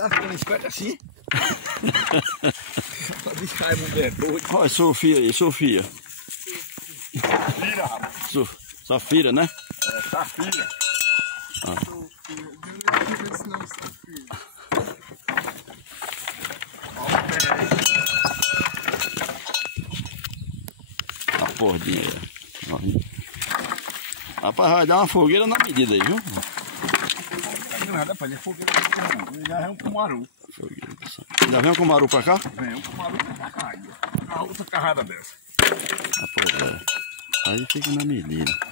tá ficando esperto assim. Só diz que Raimundo é doido. Olha, Sofia aí, Sofia. Safira, rapaz. Safira, né? É, Safira. A pordinha aí. Rapaz, vai dar uma fogueira na medida aí, viu? Não nada, rapaz, ele é fogueira não. Já é um cumaru. Já vem um cumaru pra cá? Vem um cumaru pra cá. A outra carrada dessa. Ah, pois é. Aí fica na medida.